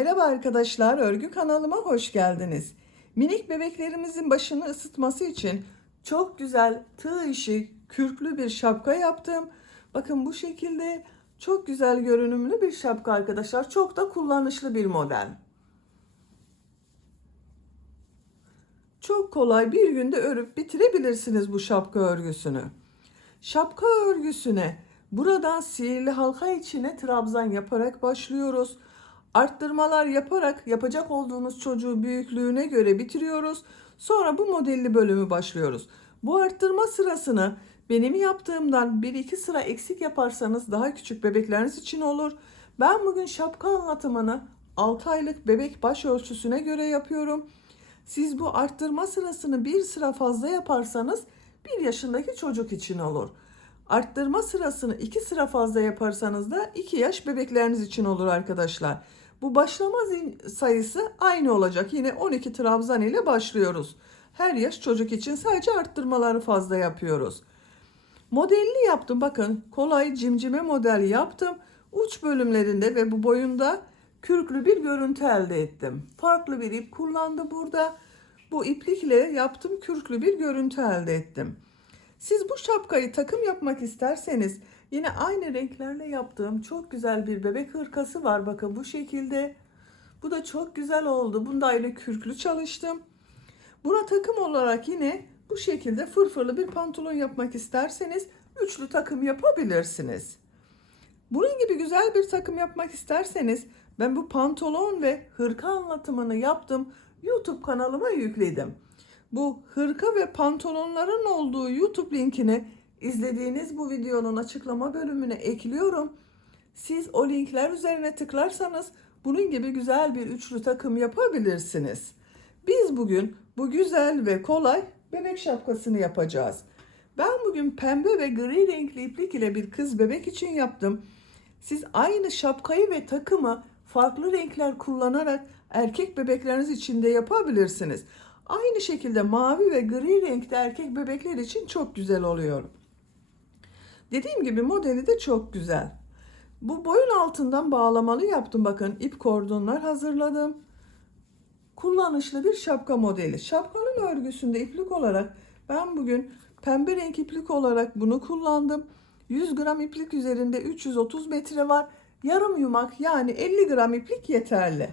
Merhaba arkadaşlar, örgü kanalıma hoş geldiniz. Minik bebeklerimizin başını ısıtması için çok güzel tığ işi kürklü bir şapka yaptım. Bakın bu şekilde çok güzel görünümlü bir şapka arkadaşlar. Çok da kullanışlı bir model. Çok kolay bir günde örüp bitirebilirsiniz bu şapka örgüsünü. Şapka örgüsüne buradan sihirli halka içine trabzan yaparak başlıyoruz. Arttırmalar yaparak yapacak olduğunuz çocuğu büyüklüğüne göre bitiriyoruz. Sonra bu modelli bölümü başlıyoruz. Bu arttırma sırasını benim yaptığımdan 1-2 sıra eksik yaparsanız daha küçük bebekleriniz için olur. Ben bugün şapka anlatımını 6 aylık bebek baş ölçüsüne göre yapıyorum. Siz bu arttırma sırasını bir sıra fazla yaparsanız 1 yaşındaki çocuk için olur. Arttırma sırasını 2 sıra fazla yaparsanız da 2 yaş bebekleriniz için olur arkadaşlar. Bu başlama sayısı aynı olacak. Yine 12 trabzan ile başlıyoruz. Her yaş çocuk için sadece arttırmaları fazla yapıyoruz. Modelini yaptım. Bakın kolay cimcime model yaptım. Uç bölümlerinde ve bu boyunda kürklü bir görüntü elde ettim. Farklı bir ip kullandı burada. Bu iplikle yaptım kürklü bir görüntü elde ettim. Siz bu şapkayı takım yapmak isterseniz yine aynı renklerle yaptığım çok güzel bir bebek hırkası var. Bakın bu şekilde. Bu da çok güzel oldu. Bunda ayrı kürklü çalıştım. Buna takım olarak yine bu şekilde fırfırlı bir pantolon yapmak isterseniz üçlü takım yapabilirsiniz. Bunun gibi güzel bir takım yapmak isterseniz ben bu pantolon ve hırka anlatımını yaptım. YouTube kanalıma yükledim. Bu hırka ve pantolonların olduğu YouTube linkini izlediğiniz bu videonun açıklama bölümüne ekliyorum. Siz o linkler üzerine tıklarsanız bunun gibi güzel bir üçlü takım yapabilirsiniz. Biz bugün bu güzel ve kolay bebek şapkasını yapacağız. Ben bugün pembe ve gri renkli iplik ile bir kız bebek için yaptım. Siz aynı şapkayı ve takımı farklı renkler kullanarak erkek bebekleriniz için de yapabilirsiniz. Aynı şekilde mavi ve gri renkte erkek bebekler için çok güzel oluyor. Dediğim gibi modeli de çok güzel. Bu boyun altından bağlamalı yaptım bakın ip kordonlar hazırladım. Kullanışlı bir şapka modeli. Şapkanın örgüsünde iplik olarak ben bugün pembe renk iplik olarak bunu kullandım. 100 gram iplik üzerinde 330 metre var. Yarım yumak yani 50 gram iplik yeterli.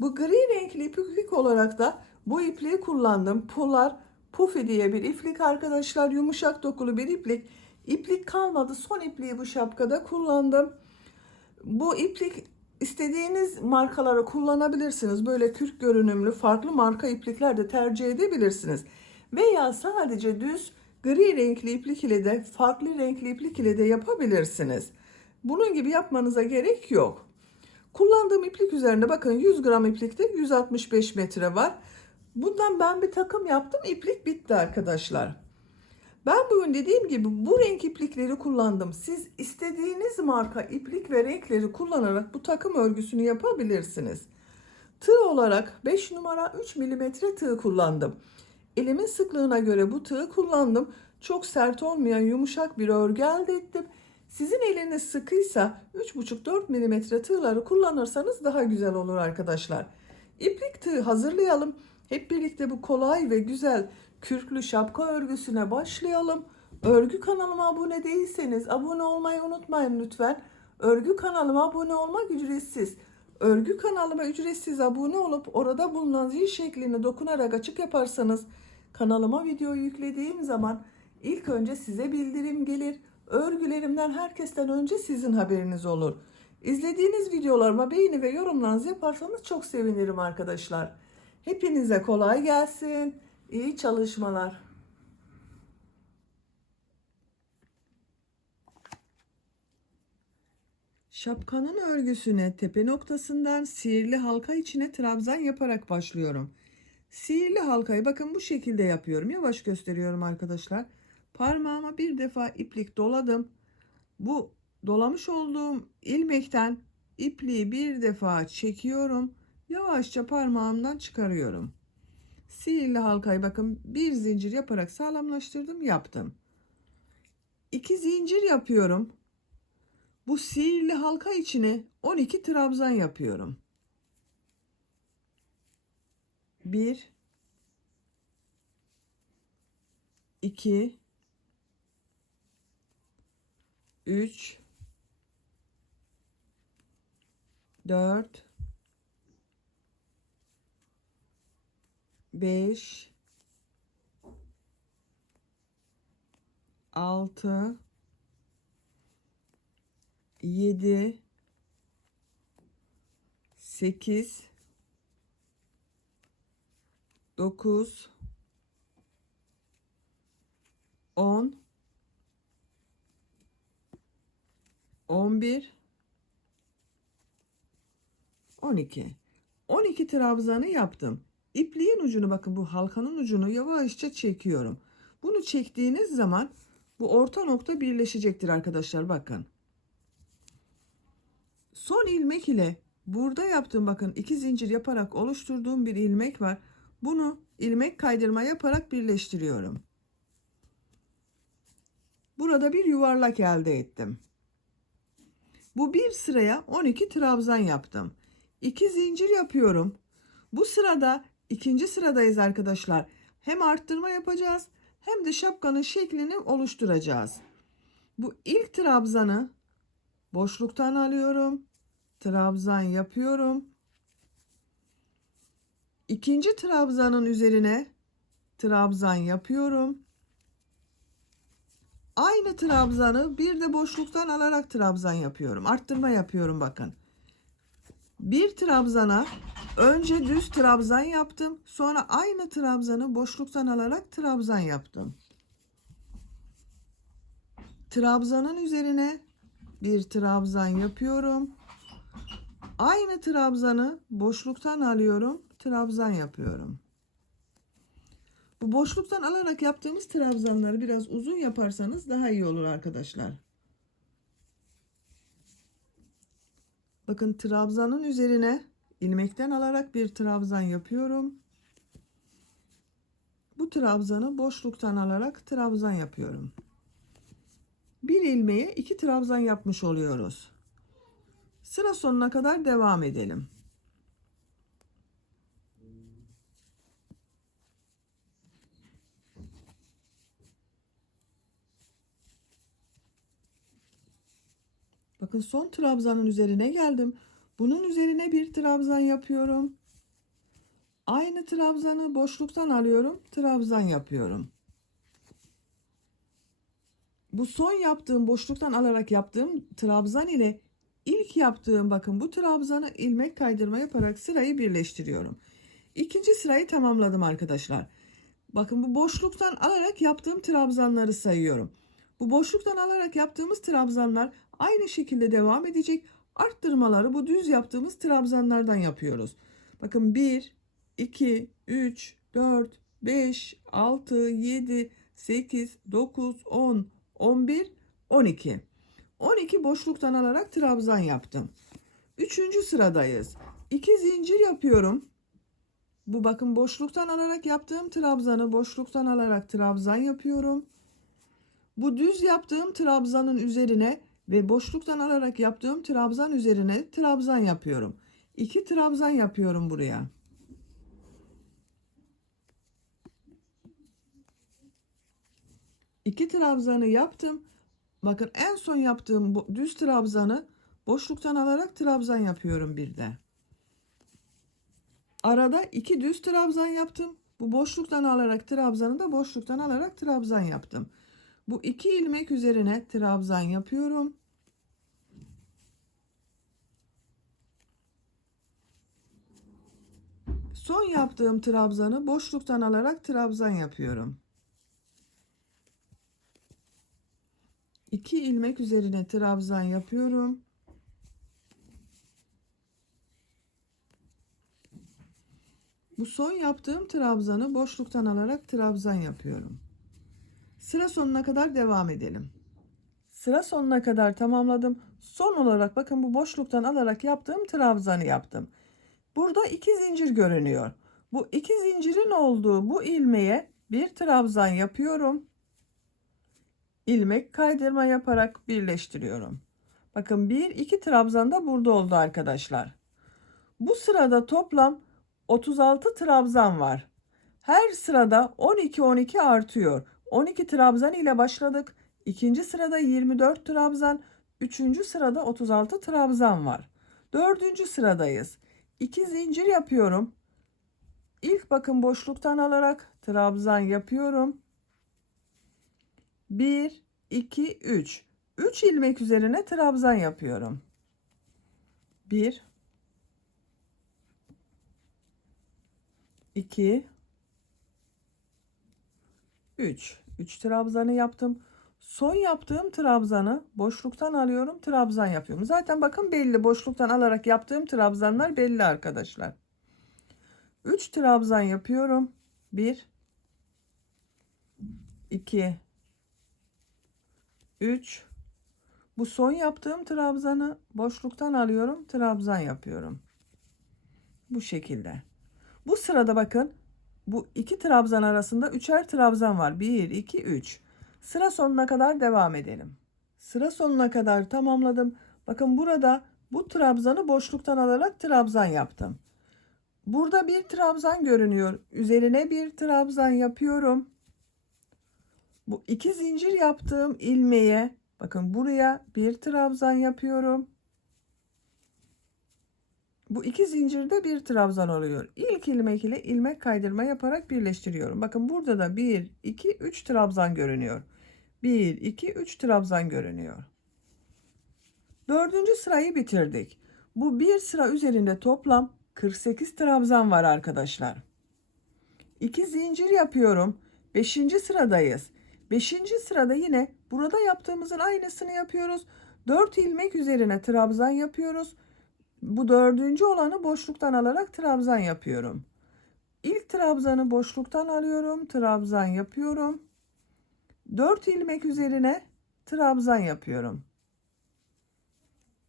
Bu gri renkli iplik olarak da bu ipliği kullandım. Polar Puffy diye bir iplik arkadaşlar. Yumuşak dokulu bir iplik. İplik kalmadı. Son ipliği bu şapkada kullandım. Bu iplik istediğiniz markaları kullanabilirsiniz. Böyle kürk görünümlü farklı marka iplikler de tercih edebilirsiniz. Veya sadece düz gri renkli iplik ile de farklı renkli iplik ile de yapabilirsiniz. Bunun gibi yapmanıza gerek yok. Kullandığım iplik üzerinde bakın 100 gram iplikte 165 metre var. Bundan ben bir takım yaptım. İplik bitti arkadaşlar. Ben bugün dediğim gibi bu renk iplikleri kullandım. Siz istediğiniz marka iplik ve renkleri kullanarak bu takım örgüsünü yapabilirsiniz. Tığ olarak 5 numara 3 milimetre tığ kullandım. Elimin sıklığına göre bu tığı kullandım. Çok sert olmayan yumuşak bir örgü elde ettim. Sizin eliniz sıkıysa 3,5-4 milimetre tığları kullanırsanız daha güzel olur arkadaşlar. İplik tığ hazırlayalım. Hep birlikte bu kolay ve güzel kürklü şapka örgüsüne başlayalım. Örgü kanalıma abone değilseniz abone olmayı unutmayın lütfen. Örgü kanalıma abone olmak ücretsiz. Örgü kanalıma ücretsiz abone olup orada bulunan zil şeklini dokunarak açık yaparsanız kanalıma video yüklediğim zaman ilk önce size bildirim gelir. Örgülerimden herkesten önce sizin haberiniz olur. İzlediğiniz videolarıma beğeni ve yorumlarınızı yaparsanız çok sevinirim arkadaşlar. Hepinize kolay gelsin. İyi çalışmalar. Şapkanın örgüsüne tepe noktasından sihirli halka içine trabzan yaparak başlıyorum. Sihirli halkayı bakın bu şekilde yapıyorum. Yavaş gösteriyorum arkadaşlar. Parmağıma bir defa iplik doladım. Bu dolamış olduğum ilmekten ipliği bir defa çekiyorum. Yavaşça parmağımdan çıkarıyorum. Sihirli halkayı bakın bir zincir yaparak sağlamlaştırdım yaptım. İki zincir yapıyorum. Bu sihirli halka içine 12 trabzan yapıyorum. 1 2 3 4 5 6 7 8 9 10 11 12 12 trabzanı yaptım. İpliğin ucunu bakın bu halkanın ucunu yavaşça çekiyorum. Bunu çektiğiniz zaman bu orta nokta birleşecektir arkadaşlar bakın. Son ilmek ile burada yaptığım bakın iki zincir yaparak oluşturduğum bir ilmek var. Bunu ilmek kaydırma yaparak birleştiriyorum. Burada bir yuvarlak elde ettim. Bu bir sıraya 12 trabzan yaptım. 2 zincir yapıyorum. Bu sırada ikinci sıradayız arkadaşlar. Hem arttırma yapacağız hem de şapkanın şeklini oluşturacağız. Bu ilk trabzanı boşluktan alıyorum. Trabzan yapıyorum. İkinci trabzanın üzerine trabzan yapıyorum. Aynı trabzanı bir de boşluktan alarak trabzan yapıyorum. Arttırma yapıyorum bakın. Bir trabzana önce düz trabzan yaptım. Sonra aynı trabzanı boşluktan alarak trabzan yaptım. Trabzanın üzerine bir trabzan yapıyorum. Aynı trabzanı boşluktan alıyorum. Trabzan yapıyorum. Bu boşluktan alarak yaptığımız trabzanları biraz uzun yaparsanız daha iyi olur arkadaşlar. Bakın trabzanın üzerine ilmekten alarak bir trabzan yapıyorum. Bu trabzanı boşluktan alarak trabzan yapıyorum. Bir ilmeğe iki trabzan yapmış oluyoruz. Sıra sonuna kadar devam edelim. Bakın son trabzanın üzerine geldim. Bunun üzerine bir trabzan yapıyorum. Aynı trabzanı boşluktan alıyorum. Trabzan yapıyorum. Bu son yaptığım boşluktan alarak yaptığım trabzan ile ilk yaptığım bakın bu trabzanı ilmek kaydırma yaparak sırayı birleştiriyorum. İkinci sırayı tamamladım arkadaşlar. Bakın bu boşluktan alarak yaptığım trabzanları sayıyorum. Bu boşluktan alarak yaptığımız trabzanlar aynı şekilde devam edecek. Arttırmaları bu düz yaptığımız trabzanlardan yapıyoruz. Bakın 1, 2, 3, 4, 5, 6, 7, 8, 9, 10, 11, 12. 12 boşluktan alarak trabzan yaptım. Üçüncü sıradayız. 2 zincir yapıyorum. Bu bakın boşluktan alarak yaptığım trabzanı boşluktan alarak trabzan yapıyorum. Bu düz yaptığım trabzanın üzerine ve boşluktan alarak yaptığım trabzan üzerine trabzan yapıyorum. 2 trabzan yapıyorum buraya. İki trabzanı yaptım. Bakın en son yaptığım düz trabzanı boşluktan alarak trabzan yapıyorum bir de. Arada iki düz trabzan yaptım. Bu boşluktan alarak trabzanı da boşluktan alarak trabzan yaptım. Bu iki ilmek üzerine trabzan yapıyorum. Son yaptığım trabzanı boşluktan alarak trabzan yapıyorum. 2 ilmek üzerine trabzan yapıyorum. Bu son yaptığım trabzanı boşluktan alarak trabzan yapıyorum. Sıra sonuna kadar devam edelim. Sıra sonuna kadar tamamladım. Son olarak bakın bu boşluktan alarak yaptığım trabzanı yaptım. Burada iki zincir görünüyor. Bu iki zincirin olduğu bu ilmeğe bir trabzan yapıyorum ilmek kaydırma yaparak birleştiriyorum. Bakın bir iki trabzan da burada oldu arkadaşlar. Bu sırada toplam 36 trabzan var. Her sırada 12 12 artıyor. 12 trabzan ile başladık. İkinci sırada 24 trabzan, üçüncü sırada 36 trabzan var. Dördüncü sıradayız. 2 zincir yapıyorum. İlk bakın boşluktan alarak trabzan yapıyorum. 1 2 3. 3 ilmek üzerine trabzan yapıyorum. 1 2 3 3 trabzanı yaptım. Son yaptığım trabzanı boşluktan alıyorum, trabzan yapıyorum. Zaten bakın belli boşluktan alarak yaptığım trabzanlar belli arkadaşlar. 3 trabzan yapıyorum. 1 2 3 Bu son yaptığım trabzanı boşluktan alıyorum, trabzan yapıyorum. Bu şekilde. Bu sırada bakın bu iki trabzan arasında üçer trabzan var. 1 2 3. Sıra sonuna kadar devam edelim. Sıra sonuna kadar tamamladım. Bakın burada bu trabzanı boşluktan alarak trabzan yaptım. Burada bir trabzan görünüyor. Üzerine bir trabzan yapıyorum. Bu iki zincir yaptığım ilmeğe bakın buraya bir trabzan yapıyorum. Bu iki zincirde bir trabzan oluyor. İlk ilmek ile ilmek kaydırma yaparak birleştiriyorum. Bakın burada da 1, 2, 3 trabzan görünüyor. 1, 2, 3 trabzan görünüyor. Dördüncü sırayı bitirdik. Bu bir sıra üzerinde toplam 48 trabzan var arkadaşlar. 2 zincir yapıyorum. 5. sıradayız. 5. sırada yine burada yaptığımızın aynısını yapıyoruz. 4 ilmek üzerine trabzan yapıyoruz. Bu dördüncü olanı boşluktan alarak trabzan yapıyorum. İlk trabzanı boşluktan alıyorum, trabzan yapıyorum. 4 ilmek üzerine trabzan yapıyorum.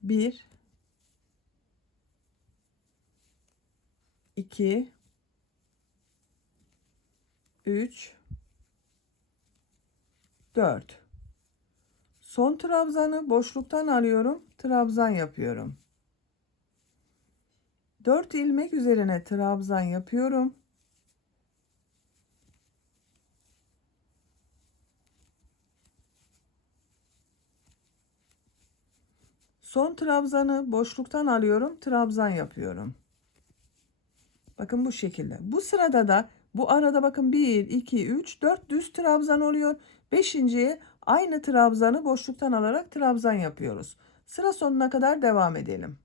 1 2 3 4 Son trabzanı boşluktan alıyorum, trabzan yapıyorum. 4 ilmek üzerine trabzan yapıyorum. Son trabzanı boşluktan alıyorum, trabzan yapıyorum. Bakın bu şekilde. Bu sırada da bu arada bakın 1, 2, 3, 4 düz trabzan oluyor. Beşinciye aynı trabzanı boşluktan alarak trabzan yapıyoruz. Sıra sonuna kadar devam edelim.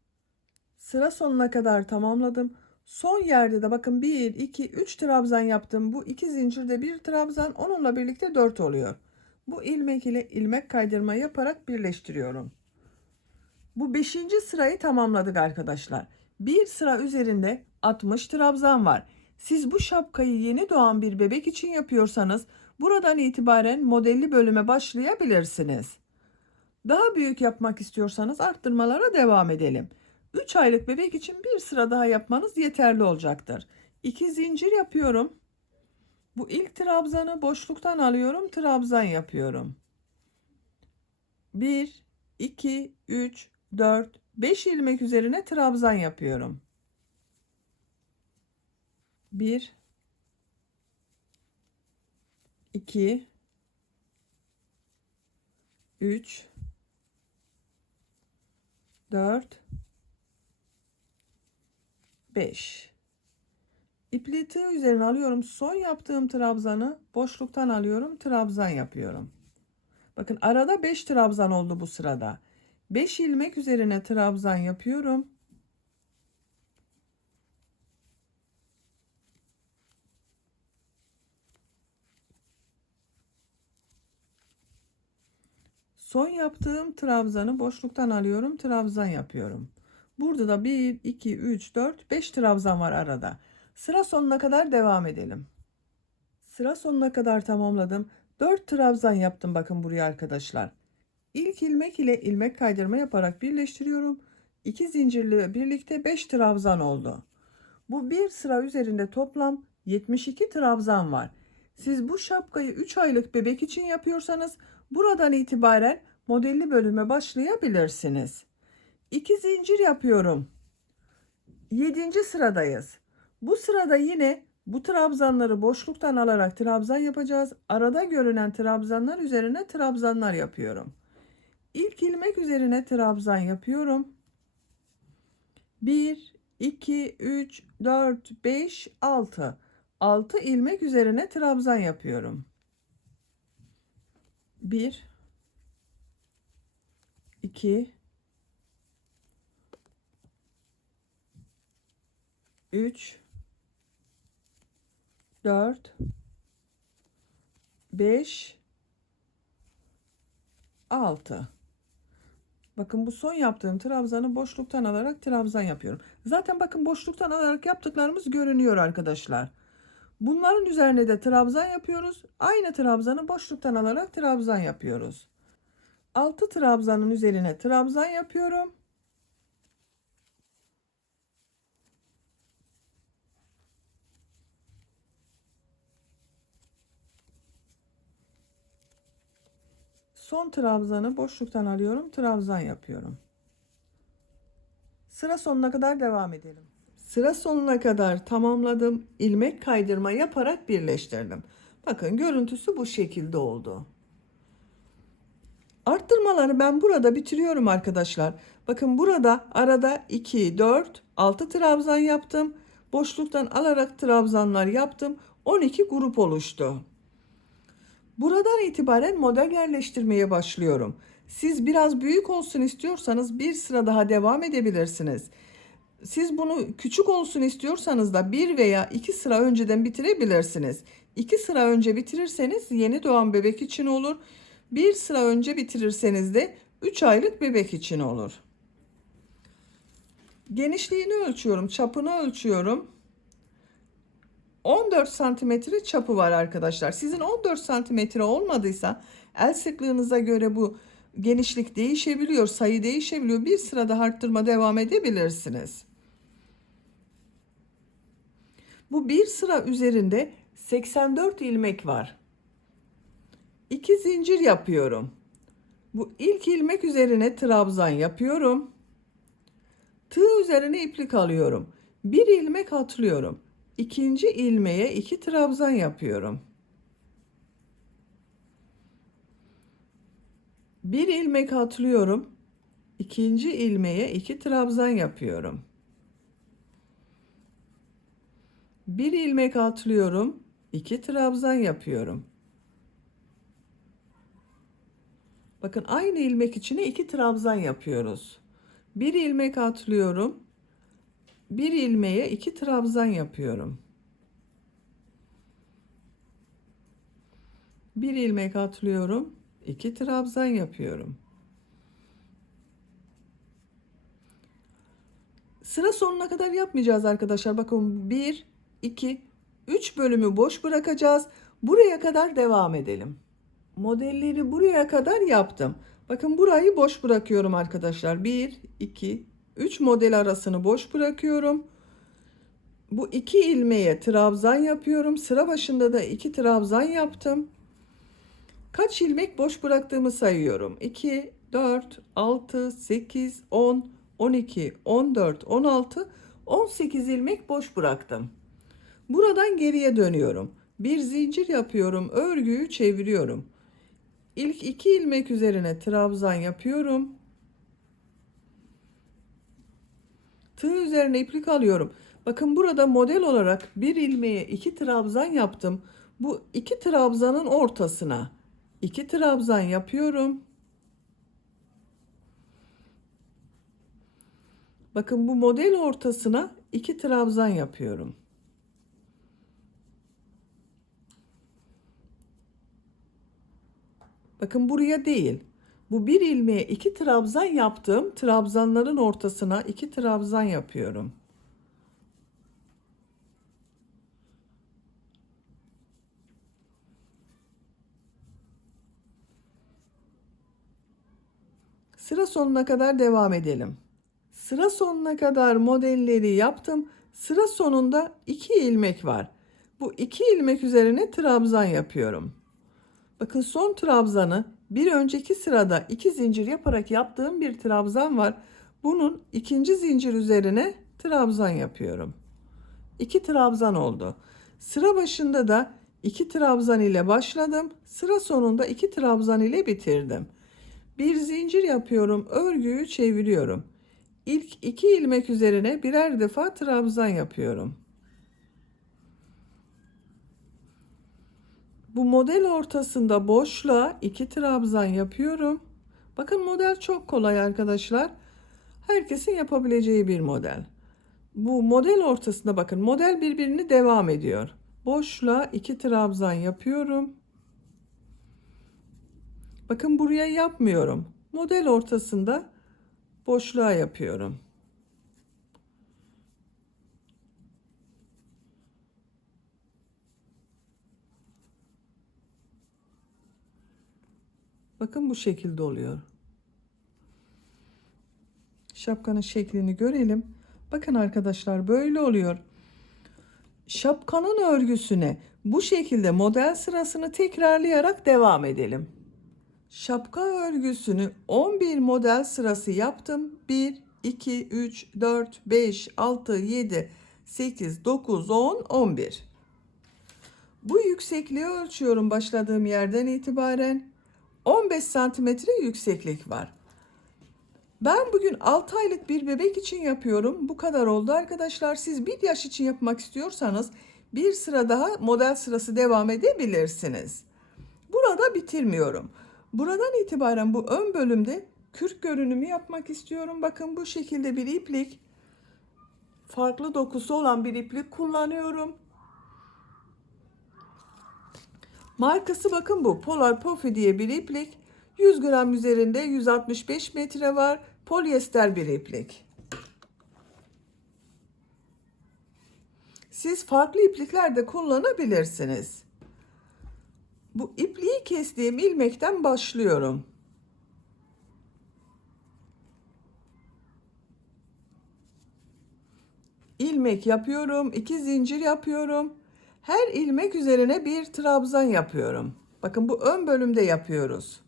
Sıra sonuna kadar tamamladım. Son yerde de bakın 1, 2, 3 trabzan yaptım. Bu iki zincirde bir trabzan onunla birlikte 4 oluyor. Bu ilmek ile ilmek kaydırma yaparak birleştiriyorum. Bu 5. sırayı tamamladık arkadaşlar. Bir sıra üzerinde 60 trabzan var. Siz bu şapkayı yeni doğan bir bebek için yapıyorsanız buradan itibaren modelli bölüme başlayabilirsiniz. Daha büyük yapmak istiyorsanız arttırmalara devam edelim. 3 aylık bebek için bir sıra daha yapmanız yeterli olacaktır. 2 zincir yapıyorum. Bu ilk trabzanı boşluktan alıyorum, trabzan yapıyorum. 1 2 3 4 5 ilmek üzerine trabzan yapıyorum. 1 2 3 4 5 İpliği üzerine alıyorum. Son yaptığım trabzanı boşluktan alıyorum. Trabzan yapıyorum. Bakın arada 5 trabzan oldu bu sırada. 5 ilmek üzerine trabzan yapıyorum. Son yaptığım trabzanı boşluktan alıyorum. Trabzan yapıyorum. Burada da 1, 2, 3, 4, 5 trabzan var arada. Sıra sonuna kadar devam edelim. Sıra sonuna kadar tamamladım. 4 trabzan yaptım bakın buraya arkadaşlar. İlk ilmek ile ilmek kaydırma yaparak birleştiriyorum. 2 zincirli birlikte 5 trabzan oldu. Bu bir sıra üzerinde toplam 72 trabzan var. Siz bu şapkayı 3 aylık bebek için yapıyorsanız buradan itibaren modelli bölüme başlayabilirsiniz. 2 zincir yapıyorum. 7. sıradayız. Bu sırada yine bu trabzanları boşluktan alarak trabzan yapacağız. Arada görünen trabzanlar üzerine trabzanlar yapıyorum. İlk ilmek üzerine trabzan yapıyorum. 1, 2, 3, 4, 5, 6. 6 ilmek üzerine trabzan yapıyorum. 1, 2, 3, 4, 5, 6. Bakın bu son yaptığım trabzanı boşluktan alarak trabzan yapıyorum. Zaten bakın boşluktan alarak yaptıklarımız görünüyor arkadaşlar. Bunların üzerine de trabzan yapıyoruz. Aynı trabzanı boşluktan alarak trabzan yapıyoruz. 6 trabzanın üzerine trabzan yapıyorum. Son trabzanı boşluktan alıyorum. Trabzan yapıyorum. Sıra sonuna kadar devam edelim. Sıra sonuna kadar tamamladım. İlmek kaydırma yaparak birleştirdim. Bakın görüntüsü bu şekilde oldu. Arttırmaları ben burada bitiriyorum arkadaşlar. Bakın burada arada 2, 4, 6 trabzan yaptım. Boşluktan alarak trabzanlar yaptım. 12 grup oluştu. Buradan itibaren model yerleştirmeye başlıyorum. Siz biraz büyük olsun istiyorsanız bir sıra daha devam edebilirsiniz. Siz bunu küçük olsun istiyorsanız da bir veya iki sıra önceden bitirebilirsiniz. İki sıra önce bitirirseniz yeni doğan bebek için olur. Bir sıra önce bitirirseniz de 3 aylık bebek için olur. Genişliğini ölçüyorum, çapını ölçüyorum. 14 santimetre çapı var arkadaşlar. Sizin 14 santimetre olmadıysa el sıklığınıza göre bu genişlik değişebiliyor, sayı değişebiliyor. Bir sırada arttırma devam edebilirsiniz. Bu bir sıra üzerinde 84 ilmek var. 2 zincir yapıyorum. Bu ilk ilmek üzerine trabzan yapıyorum. Tığ üzerine iplik alıyorum. Bir ilmek atlıyorum. İkinci ilmeğe iki trabzan yapıyorum. Bir ilmek atlıyorum. İkinci ilmeğe iki trabzan yapıyorum. Bir ilmek atlıyorum. iki trabzan yapıyorum. Bakın aynı ilmek içine iki trabzan yapıyoruz. Bir ilmek atlıyorum. Bir ilmeğe iki trabzan yapıyorum. Bir ilmek atlıyorum. iki trabzan yapıyorum. Sıra sonuna kadar yapmayacağız arkadaşlar. Bakın 1, 2, 3 bölümü boş bırakacağız. Buraya kadar devam edelim. Modelleri buraya kadar yaptım. Bakın burayı boş bırakıyorum arkadaşlar. 1, 2, 3 model arasını boş bırakıyorum. Bu iki ilmeğe trabzan yapıyorum. Sıra başında da iki trabzan yaptım. Kaç ilmek boş bıraktığımı sayıyorum. 2, 4, 6, 8, 10, 12, 14, 16, 18 ilmek boş bıraktım. Buradan geriye dönüyorum. Bir zincir yapıyorum. Örgüyü çeviriyorum. İlk iki ilmek üzerine trabzan yapıyorum. Tığ üzerine iplik alıyorum. Bakın burada model olarak bir ilmeğe iki trabzan yaptım. Bu iki trabzanın ortasına iki trabzan yapıyorum. Bakın bu model ortasına iki trabzan yapıyorum. Bakın buraya değil. Bu bir ilmeğe iki trabzan yaptım. Trabzanların ortasına iki trabzan yapıyorum. Sıra sonuna kadar devam edelim. Sıra sonuna kadar modelleri yaptım. Sıra sonunda iki ilmek var. Bu iki ilmek üzerine trabzan yapıyorum. Bakın son trabzanı bir önceki sırada iki zincir yaparak yaptığım bir trabzan var. Bunun ikinci zincir üzerine trabzan yapıyorum. 2 trabzan oldu. Sıra başında da 2 trabzan ile başladım. Sıra sonunda 2 trabzan ile bitirdim. Bir zincir yapıyorum. Örgüyü çeviriyorum. İlk 2 ilmek üzerine birer defa trabzan yapıyorum. Bu model ortasında boşluğa 2 trabzan yapıyorum. Bakın model çok kolay arkadaşlar. Herkesin yapabileceği bir model. Bu model ortasında bakın model birbirini devam ediyor. Boşluğa 2 trabzan yapıyorum. Bakın buraya yapmıyorum. Model ortasında boşluğa yapıyorum. Bakın bu şekilde oluyor. Şapkanın şeklini görelim. Bakın arkadaşlar böyle oluyor. Şapkanın örgüsüne bu şekilde model sırasını tekrarlayarak devam edelim. Şapka örgüsünü 11 model sırası yaptım. 1, 2, 3, 4, 5, 6, 7, 8, 9, 10, 11. Bu yüksekliği ölçüyorum başladığım yerden itibaren. 15 santimetre yükseklik var. Ben bugün 6 aylık bir bebek için yapıyorum. Bu kadar oldu arkadaşlar. Siz bir yaş için yapmak istiyorsanız bir sıra daha model sırası devam edebilirsiniz. Burada bitirmiyorum. Buradan itibaren bu ön bölümde kürk görünümü yapmak istiyorum. Bakın bu şekilde bir iplik farklı dokusu olan bir iplik kullanıyorum. Markası bakın bu. Polar Puffy diye bir iplik. 100 gram üzerinde 165 metre var. Polyester bir iplik. Siz farklı iplikler de kullanabilirsiniz. Bu ipliği kestiğim ilmekten başlıyorum. ilmek yapıyorum, iki zincir yapıyorum. Her ilmek üzerine bir trabzan yapıyorum. Bakın bu ön bölümde yapıyoruz.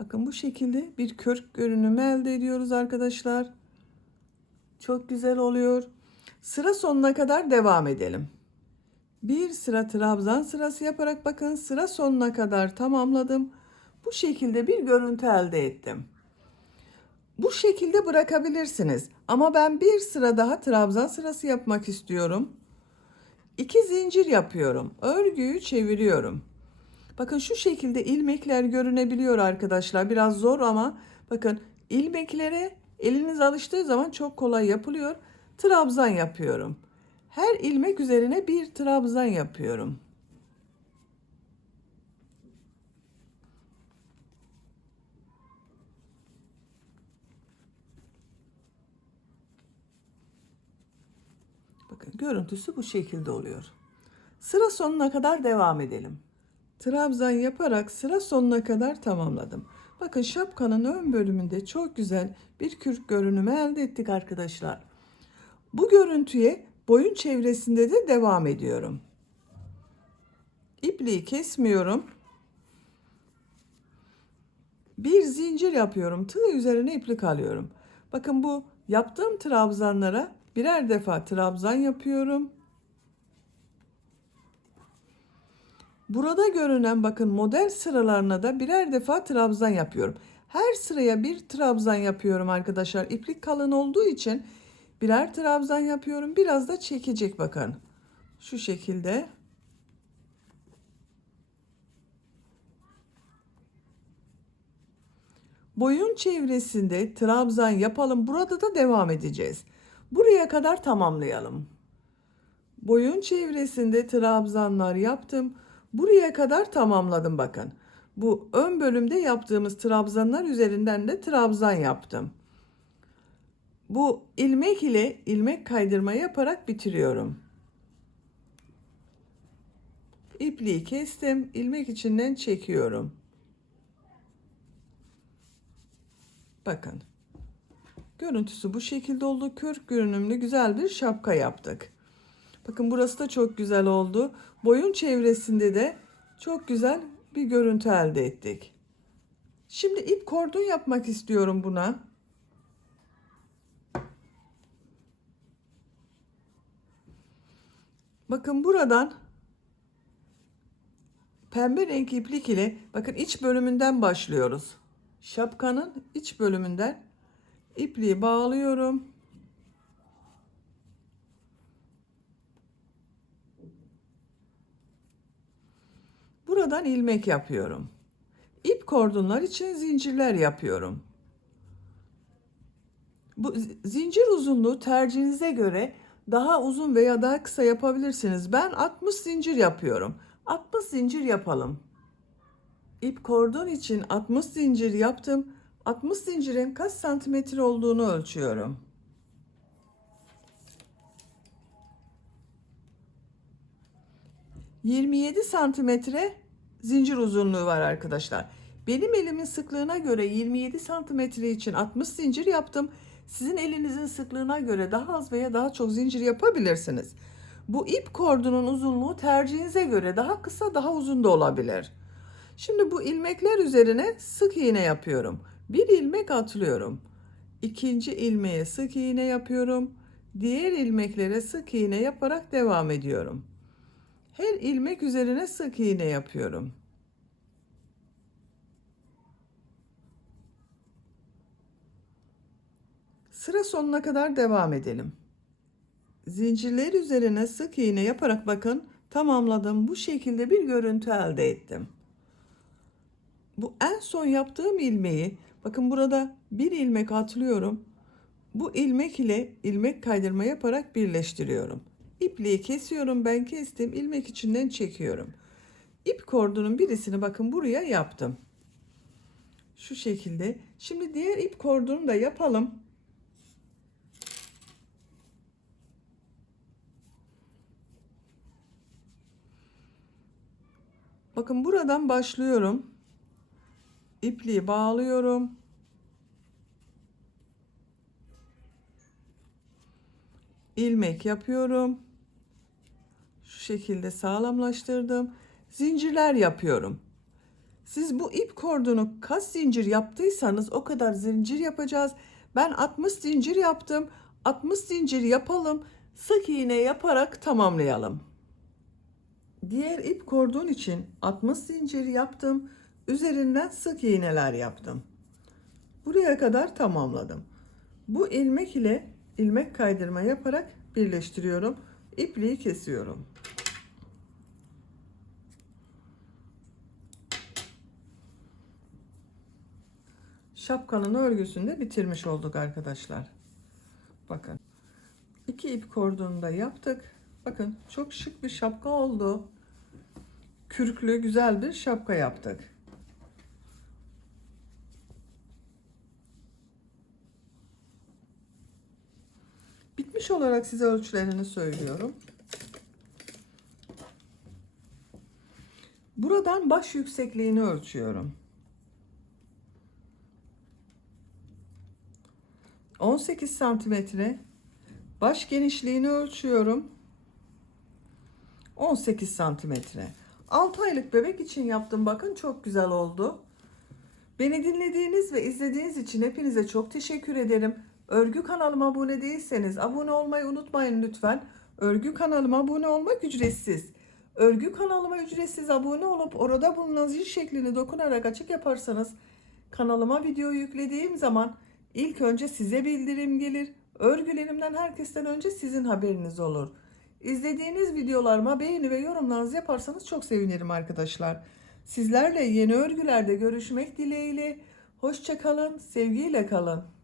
Bakın bu şekilde bir kürk görünümü elde ediyoruz arkadaşlar. Çok güzel oluyor. Sıra sonuna kadar devam edelim. Bir sıra trabzan sırası yaparak bakın sıra sonuna kadar tamamladım. Bu şekilde bir görüntü elde ettim. Bu şekilde bırakabilirsiniz. Ama ben bir sıra daha trabzan sırası yapmak istiyorum. İki zincir yapıyorum. Örgüyü çeviriyorum. Bakın şu şekilde ilmekler görünebiliyor arkadaşlar. Biraz zor ama bakın ilmeklere eliniz alıştığı zaman çok kolay yapılıyor. Trabzan yapıyorum. Her ilmek üzerine bir trabzan yapıyorum. Bakın görüntüsü bu şekilde oluyor. Sıra sonuna kadar devam edelim. Trabzan yaparak sıra sonuna kadar tamamladım. Bakın şapkanın ön bölümünde çok güzel bir kürk görünümü elde ettik arkadaşlar. Bu görüntüye boyun çevresinde de devam ediyorum. İpliği kesmiyorum. Bir zincir yapıyorum. Tığ üzerine iplik alıyorum. Bakın bu yaptığım trabzanlara birer defa trabzan yapıyorum. Burada görünen bakın model sıralarına da birer defa trabzan yapıyorum. Her sıraya bir trabzan yapıyorum arkadaşlar. İplik kalın olduğu için birer trabzan yapıyorum. Biraz da çekecek bakın. Şu şekilde. Boyun çevresinde trabzan yapalım. Burada da devam edeceğiz. Buraya kadar tamamlayalım. Boyun çevresinde trabzanlar yaptım. Buraya kadar tamamladım bakın. Bu ön bölümde yaptığımız trabzanlar üzerinden de trabzan yaptım. Bu ilmek ile ilmek kaydırma yaparak bitiriyorum. İpliği kestim. ilmek içinden çekiyorum. Bakın. Görüntüsü bu şekilde oldu. Kürk görünümlü güzel bir şapka yaptık. Bakın burası da çok güzel oldu. Boyun çevresinde de çok güzel bir görüntü elde ettik. Şimdi ip kordon yapmak istiyorum buna. Bakın buradan pembe renk iplik ile bakın iç bölümünden başlıyoruz. Şapkanın iç bölümünden ipliği bağlıyorum. Buradan ilmek yapıyorum. İp kordonlar için zincirler yapıyorum. Bu zincir uzunluğu tercihinize göre daha uzun veya daha kısa yapabilirsiniz. Ben 60 zincir yapıyorum. 60 zincir yapalım. İp kordon için 60 zincir yaptım. 60 zincirin kaç santimetre olduğunu ölçüyorum. ...27 santimetre zincir uzunluğu var arkadaşlar. Benim elimin sıklığına göre 27 santimetre için 60 zincir yaptım. Sizin elinizin sıklığına göre daha az veya daha çok zincir yapabilirsiniz. Bu ip kordunun uzunluğu tercihinize göre daha kısa daha uzun da olabilir. Şimdi bu ilmekler üzerine sık iğne yapıyorum. Bir ilmek atlıyorum. İkinci ilmeğe sık iğne yapıyorum. Diğer ilmeklere sık iğne yaparak devam ediyorum. Her ilmek üzerine sık iğne yapıyorum. Sıra sonuna kadar devam edelim. Zincirler üzerine sık iğne yaparak bakın tamamladım. Bu şekilde bir görüntü elde ettim. Bu en son yaptığım ilmeği bakın burada bir ilmek atlıyorum. Bu ilmek ile ilmek kaydırma yaparak birleştiriyorum. İpliği kesiyorum ben kestim ilmek içinden çekiyorum. İp kordonun birisini bakın buraya yaptım. Şu şekilde. Şimdi diğer ip kordonu da yapalım. Bakın buradan başlıyorum. İpliği bağlıyorum. ilmek yapıyorum. Şekilde sağlamlaştırdım. Zincirler yapıyorum. Siz bu ip kordonu kaç zincir yaptıysanız o kadar zincir yapacağız. Ben 60 zincir yaptım. 60 zincir yapalım. Sık iğne yaparak tamamlayalım. Diğer ip kordon için 60 zincir yaptım. Üzerinden sık iğneler yaptım. Buraya kadar tamamladım. Bu ilmek ile ilmek kaydırma yaparak birleştiriyorum. İpliği kesiyorum. Şapkanın örgüsünü de bitirmiş olduk arkadaşlar. Bakın. iki ip kordonu da yaptık. Bakın çok şık bir şapka oldu. Kürklü güzel bir şapka yaptık. Bitmiş olarak size ölçülerini söylüyorum. Buradan baş yüksekliğini ölçüyorum. 18 santimetre. Baş genişliğini ölçüyorum. 18 santimetre. 6 aylık bebek için yaptım. Bakın çok güzel oldu. Beni dinlediğiniz ve izlediğiniz için hepinize çok teşekkür ederim. Örgü kanalıma abone değilseniz abone olmayı unutmayın lütfen. Örgü kanalıma abone olmak ücretsiz. Örgü kanalıma ücretsiz abone olup orada bulunan zil şeklini dokunarak açık yaparsanız kanalıma video yüklediğim zaman ilk önce size bildirim gelir. Örgülerimden herkesten önce sizin haberiniz olur. İzlediğiniz videolarıma beğeni ve yorumlarınızı yaparsanız çok sevinirim arkadaşlar. Sizlerle yeni örgülerde görüşmek dileğiyle. Hoşçakalın, sevgiyle kalın.